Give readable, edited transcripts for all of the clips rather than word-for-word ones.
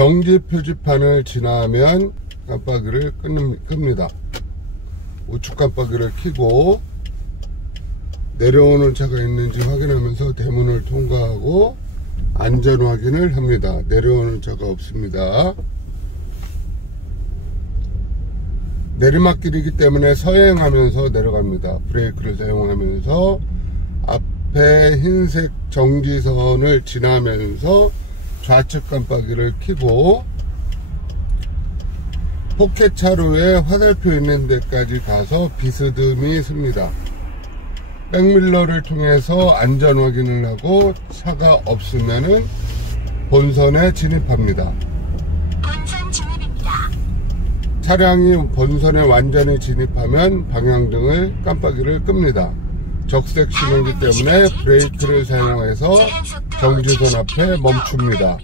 정지 표지판을 지나면 깜빡이를 끕니다. 우측 깜빡이를 켜고 내려오는 차가 있는지 확인하면서 대문을 통과하고 안전 확인을 합니다. 내려오는 차가 없습니다. 내리막길이기 때문에 서행하면서 내려갑니다. 브레이크를 사용하면서 앞에 흰색 정지선을 지나면서 좌측 깜빡이를 켜고 포켓 차로에 화살표 있는 데까지 가서 비스듬히 씁니다. 백밀러를 통해서 안전 확인을 하고 차가 없으면은 본선에 진입합니다. 본선 진입입니다. 차량이 본선에 완전히 진입하면 방향등을 깜빡이를 끕니다. 적색 신호이기 때문에 브레이크를 사용해서 정지선 앞에 멈춥니다.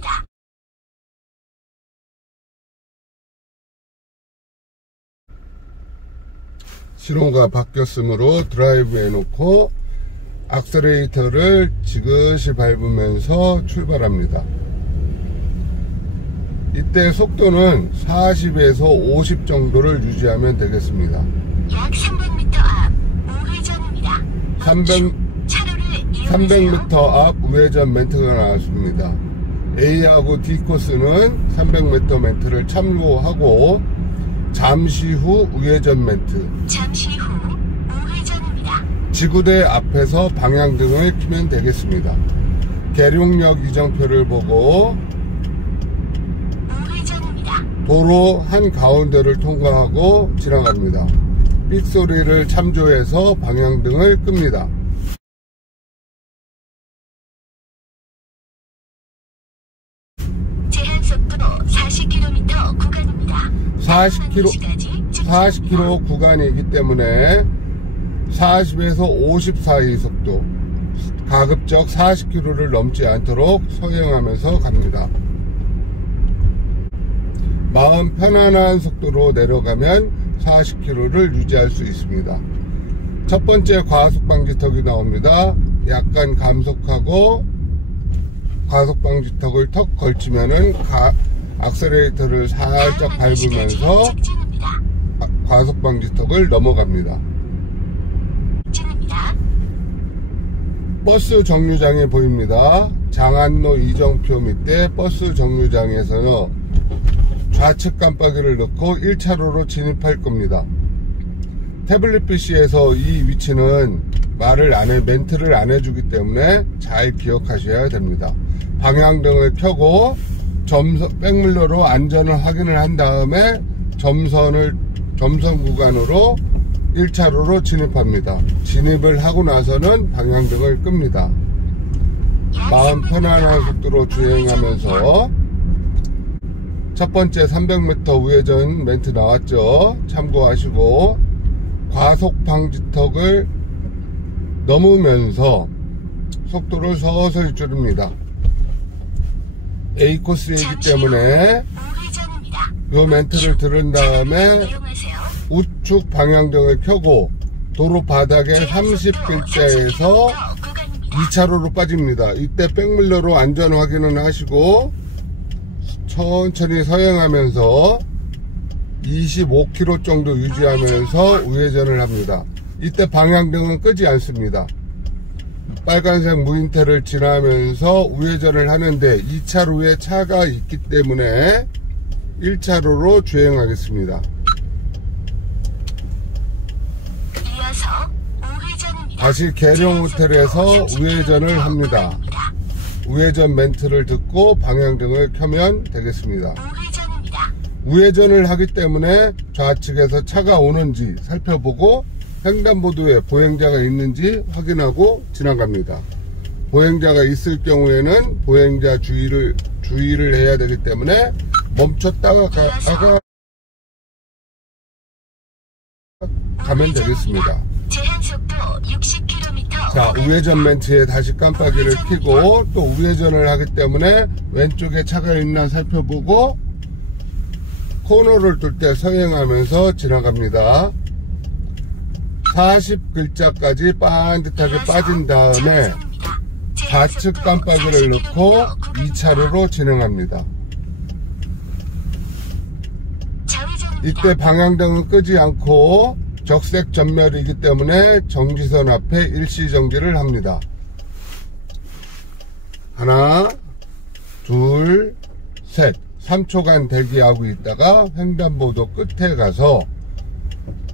신호가 바뀌었으므로 드라이브에 놓고 악셀레이터를 지그시 밟으면서 출발합니다. 이때 속도는 40에서 50 정도를 유지하면 되겠습니다. 약 300m 앞 우회전입니다. 300m 앞 우회전 멘트가 나왔습니다. A하고 D 코스는 300m 멘트를 참고하고 잠시 후 우회전 멘트. 잠시 후 우회전입니다. 지구대 앞에서 방향등을 켜면 되겠습니다. 계룡역 이정표를 보고 우회전입니다. 도로 한가운데를 통과하고 지나갑니다. 삑소리를 참조해서 방향등을 끕니다. 제한속도 40km 구간입니다. 40km 구간이기 때문에 40에서 50 사이 속도, 가급적 40km를 넘지 않도록 서행하면서 갑니다. 마음 편안한 속도로 내려가면 40km를 유지할 수 있습니다. 첫 번째 과속방지턱이 나옵니다. 약간 감속하고 과속방지턱을 턱 걸치면은 악셀레이터를 살짝 밟으면서 과속방지턱을 넘어갑니다. 버스 정류장이 보입니다. 장안로 이정표 밑에 버스 정류장에서요, 좌측 깜빡이를 넣고 1차로로 진입할 겁니다. 태블릿 PC에서 이 위치는 멘트를 안 해주기 때문에 잘 기억하셔야 됩니다. 방향등을 켜고 백밀러로 안전을 확인을 한 다음에 점선 구간으로 1차로로 진입합니다. 진입을 하고 나서는 방향등을 끕니다. 마음 편안한 속도로 주행하면서 첫 번째 300m 우회전 멘트 나왔죠. 참고하시고 과속 방지턱을 넘으면서 속도를 서서히 줄입니다. A 코스이기 때문에 이 멘트를 들은 다음에 우측 방향등을 켜고 도로 바닥에 30길자에서 2차로로 빠집니다. 이때 백밀러로 안전 확인을 하시고 천천히 서행하면서 25km 정도 유지하면서 우회전을 합니다. 이때 방향등은 끄지 않습니다. 빨간색 무인텔을 지나면서 우회전을 하는데 2차로에 차가 있기 때문에 1차로로 주행하겠습니다. 다시 계룡호텔에서 우회전을 합니다. 우회전 멘트를 듣고 방향등을 켜면 되겠습니다. 우회전을 하기 때문에 좌측에서 차가 오는지 살펴보고 횡단보도에 보행자가 있는지 확인하고 지나갑니다. 보행자가 있을 경우에는 보행자 주의를 해야 되기 때문에 멈췄다가 가면 되겠습니다. 자, 우회전 멘트에 다시 깜빡이를 켜고 또 우회전을 하기 때문에 왼쪽에 차가 있나 살펴보고 코너를 뚫 때 서행하면서 지나갑니다. 40글자까지 반듯하게 빠진 다음에 좌측 깜빡이를 넣고 2차로로 진행합니다. 이때 방향등은 끄지 않고 적색 전멸이기 때문에 정지선 앞에 일시정지를 합니다. 하나, 둘, 셋. 3초간 대기하고 있다가 횡단보도 끝에 가서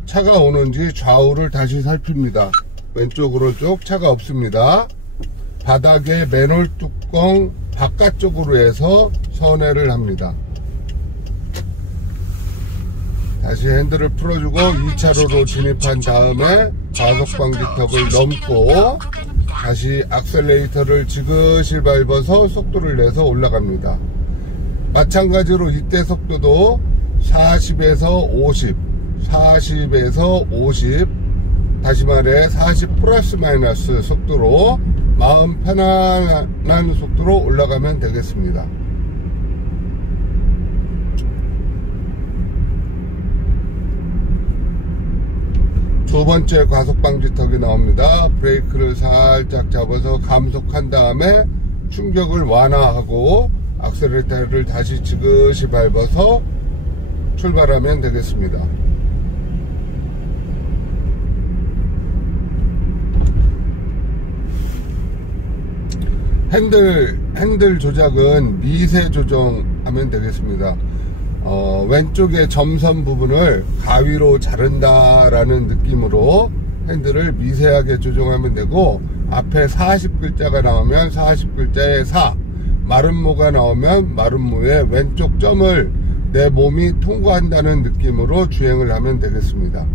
차가 오는지 좌우를 다시 살핍니다. 왼쪽 오른쪽 차가 없습니다. 바닥에 맨홀 뚜껑 바깥쪽으로 해서 선회를 합니다. 다시 핸들을 풀어주고 2차로로 진입한 다음에 과속방지턱을 넘고 다시 악셀레이터를 지그시 밟아서 속도를 내서 올라갑니다. 마찬가지로 이때 속도도 40에서 50, 40에서 50, 다시 말해 40 플러스 마이너스 속도로 마음 편안한 속도로 올라가면 되겠습니다. 두 번째 과속방지턱이 나옵니다. 브레이크를 살짝 잡아서 감속한 다음에 충격을 완화하고 악셀레이터를 다시 지그시 밟아서 출발하면 되겠습니다. 핸들 조작은 미세 조정하면 되겠습니다. 왼쪽의 점선 부분을 가위로 자른다라는 느낌으로 핸들을 미세하게 조정하면 되고, 앞에 40글자가 나오면 40글자에 4, 마름모가 나오면 마름모의 왼쪽 점을 내 몸이 통과한다는 느낌으로 주행을 하면 되겠습니다.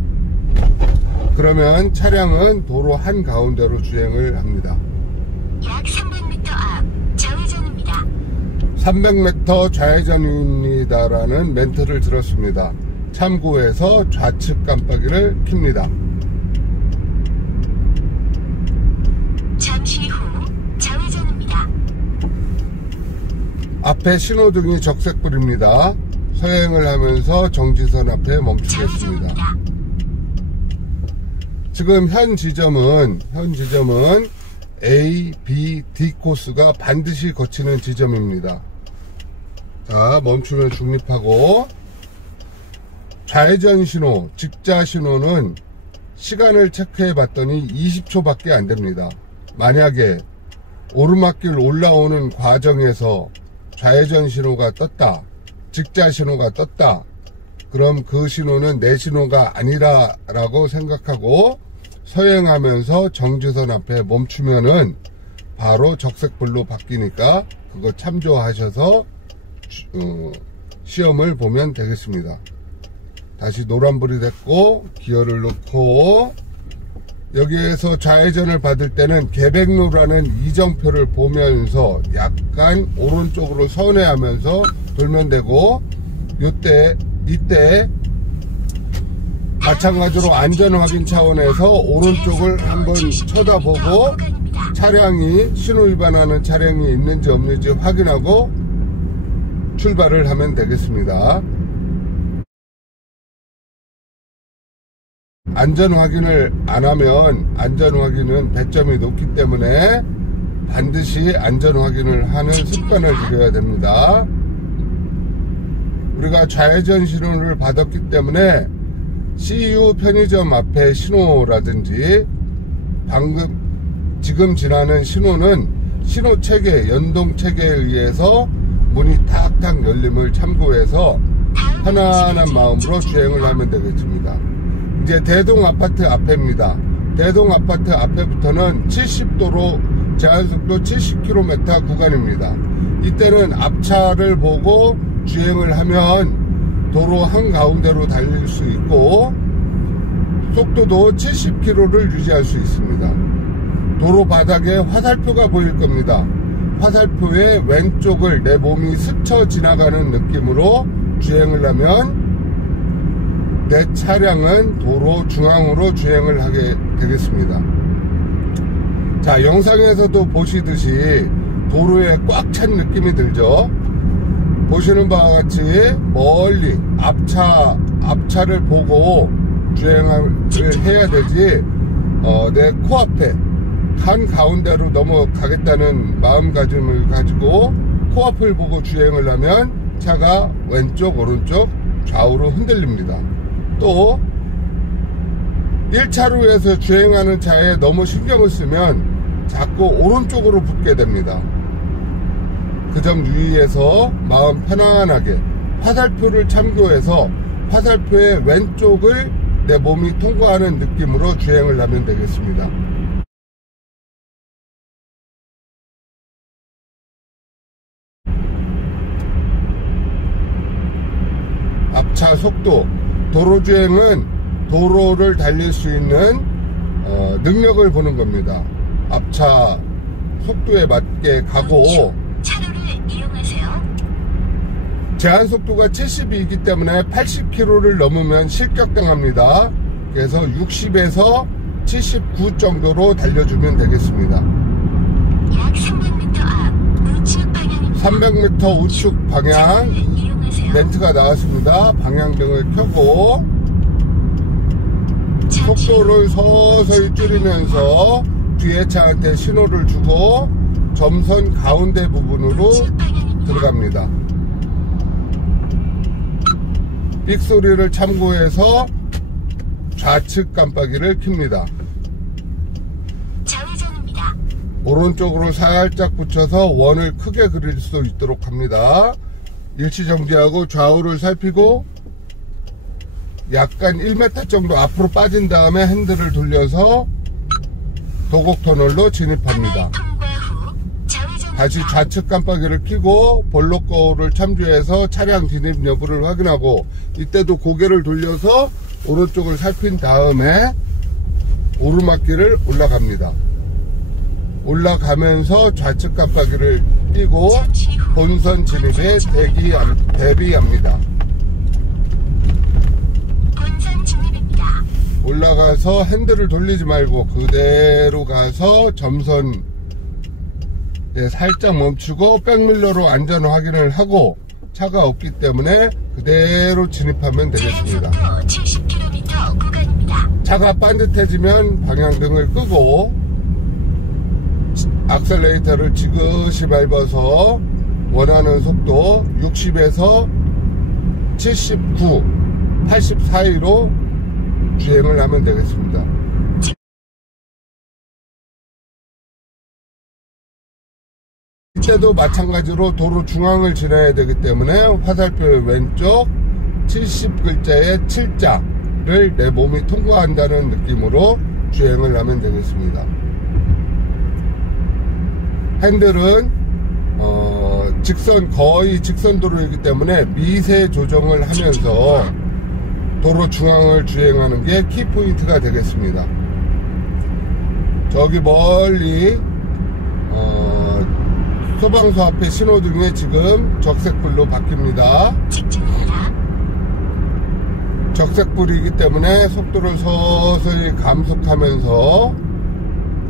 그러면 차량은 도로 한가운데로 주행을 합니다. 약 300m 앞 좌회전입니다. 300m 좌회전입니다라는 멘트를 들었습니다. 참고해서 좌측 깜빡이를 킵니다. 잠시 후 좌회전입니다. 앞에 신호등이 적색불입니다. 서행을 하면서 정지선 앞에 멈추겠습니다. 좌회전입니다. 지금 현 지점은 A, B, D 코스가 반드시 거치는 지점입니다. 자, 멈추면 중립하고, 좌회전 신호, 직자 신호는 시간을 체크해 봤더니 20초밖에 안 됩니다. 만약에 오르막길 올라오는 과정에서 좌회전 신호가 떴다, 직자 신호가 떴다, 그럼 그 신호는 내 신호가 아니라 라고 생각하고 서행하면서 정지선 앞에 멈추면은 바로 적색불로 바뀌니까 그거 참조하셔서 시험을 보면 되겠습니다. 다시 노란불이 됐고 기어를 놓고, 여기에서 좌회전을 받을 때는 계백로라는 이정표를 보면서 약간 오른쪽으로 선회하면서 돌면 되고, 이때 마찬가지로 안전확인 차원에서 오른쪽을 한번 쳐다보고 차량이 신호위반하는 차량이 있는지 없는지 확인하고 출발을 하면 되겠습니다. 안전확인을 안하면 안전확인은 배점이 높기 때문에 반드시 안전확인을 하는 습관을 들여야 됩니다. 우리가 좌회전 신호를 받았기 때문에 CU 편의점 앞에 신호라든지 지금 지나는 신호는 신호체계, 연동체계에 의해서 문이 탁탁 열림을 참고해서 편안한 마음으로 주행을 하면 되겠습니다. 이제 대동아파트 앞에입니다. 대동아파트 앞에부터는 70도로 제한속도 70km 구간입니다. 이때는 앞차를 보고 주행을 하면 도로 한가운데로 달릴 수 있고 속도도 70km를 유지할 수 있습니다. 도로 바닥에 화살표가 보일 겁니다. 화살표의 왼쪽을 내 몸이 스쳐 지나가는 느낌으로 주행을 하면 내 차량은 도로 중앙으로 주행을 하게 되겠습니다. 자, 영상에서도 보시듯이 도로에 꽉 찬 느낌이 들죠. 보시는 바와 같이 멀리 앞차를 보고 주행을 해야 되지, 내 코앞에 한가운데로 넘어가겠다는 마음가짐을 가지고 코앞을 보고 주행을 하면 차가 왼쪽 오른쪽 좌우로 흔들립니다. 또 1차로에서 주행하는 차에 너무 신경을 쓰면 자꾸 오른쪽으로 붙게 됩니다. 그 점 유의해서 마음 편안하게 화살표를 참고해서 화살표의 왼쪽을 내 몸이 통과하는 느낌으로 주행을 하면 되겠습니다. 앞차 속도, 도로주행은 도로를 달릴 수 있는 능력을 보는 겁니다. 앞차 속도에 맞게 가고, 차로를 이용하세요. 제한 속도가 70이기 때문에 80km를 넘으면 실격당합니다. 그래서 60에서 79 정도로 달려주면 되겠습니다. 약 300m 앞 우측 방향입니다. 300m 우측 방향 차로를 이용하세요. 멘트가 나왔습니다. 방향등을 켜고 속도를 서서히 줄이면서 뒤에 차한테 신호를 주고 점선 가운데 부분으로 들어갑니다. 삑소리를 참고해서 좌측 깜빡이를 켭니다. 좌회전입니다. 오른쪽으로 살짝 붙여서 원을 크게 그릴 수 있도록 합니다. 일시정지하고 좌우를 살피고 약간 1m 정도 앞으로 빠진 다음에 핸들을 돌려서 도곡터널로 진입합니다. 통과 후 좌회전입니다. 다시 좌측 깜빡이를 켜고 볼록 거울을 참조해서 차량 진입 여부를 확인하고 이때도 고개를 돌려서 오른쪽을 살핀 다음에 오르막길을 올라갑니다. 올라가면서 좌측 깜빡이를 띄고 본선 진입에 대비합니다. 본선 진입입니다. 올라가서 핸들을 돌리지 말고 그대로 가서 점선에 살짝 멈추고 백밀러로 안전 확인을 하고 차가 없기 때문에 그대로 진입하면 되겠습니다. 제한속도 70km 구간입니다. 차가 반듯해지면 방향등을 끄고 악셀레이터를 지그시 밟아서 원하는 속도 60에서 79, 80 사이로 주행을 하면 되겠습니다. 이때도 마찬가지로 도로 중앙을 지나야 되기 때문에 화살표의 왼쪽 70글자의 7자를 내 몸이 통과한다는 느낌으로 주행을 하면 되겠습니다. 핸들은 거의 직선 도로이기 때문에 미세 조정을 하면서 도로 중앙을 주행하는 게 키포인트가 되겠습니다. 저기 멀리 소방서 앞에 신호등에 지금 적색불로 바뀝니다. 직진입니다. 적색불이기 때문에 속도를 서서히 감속하면서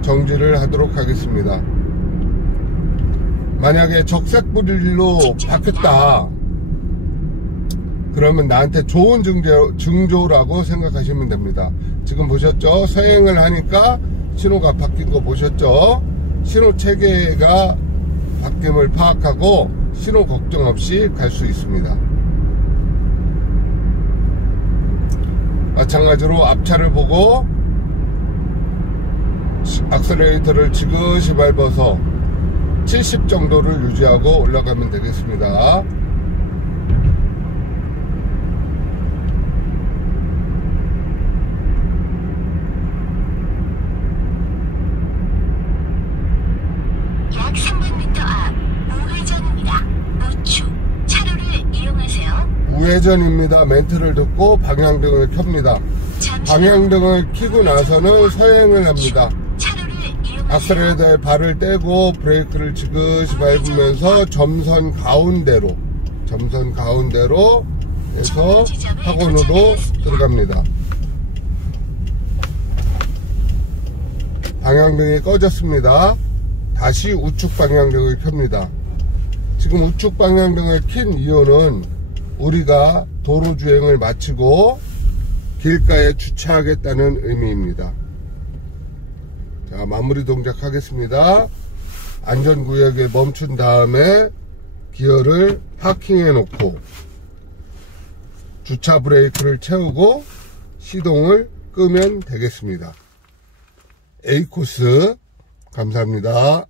정지를 하도록 하겠습니다. 만약에 적색불로 바뀌었다 그러면 나한테 좋은 징조라고 생각하시면 됩니다. 지금 보셨죠? 서행을 하니까 신호가 바뀐 거 보셨죠? 신호 체계가 바뀜을 파악하고 신호 걱정 없이 갈 수 있습니다. 마찬가지로 앞차를 보고 악셀레이터를 지그시 밟아서 70 정도를 유지하고 올라가면 되겠습니다. 약 300m 앞 우회전입니다. 우측 차로를 이용하세요. 우회전입니다. 멘트를 듣고 방향등을 켭니다. 방향등을 켜고 나서는 서행을 합니다. 악셀레이터에 발을 떼고 브레이크를 지그시 밟으면서 점선 가운데로 해서 학원으로 들어갑니다. 방향등이 꺼졌습니다. 다시 우측 방향등을 켭니다. 지금 우측 방향등을 켠 이유는 우리가 도로 주행을 마치고 길가에 주차하겠다는 의미입니다. 자, 마무리 동작 하겠습니다. 안전구역에 멈춘 다음에 기어를 파킹해 놓고 주차 브레이크를 채우고 시동을 끄면 되겠습니다. A 코스 감사합니다.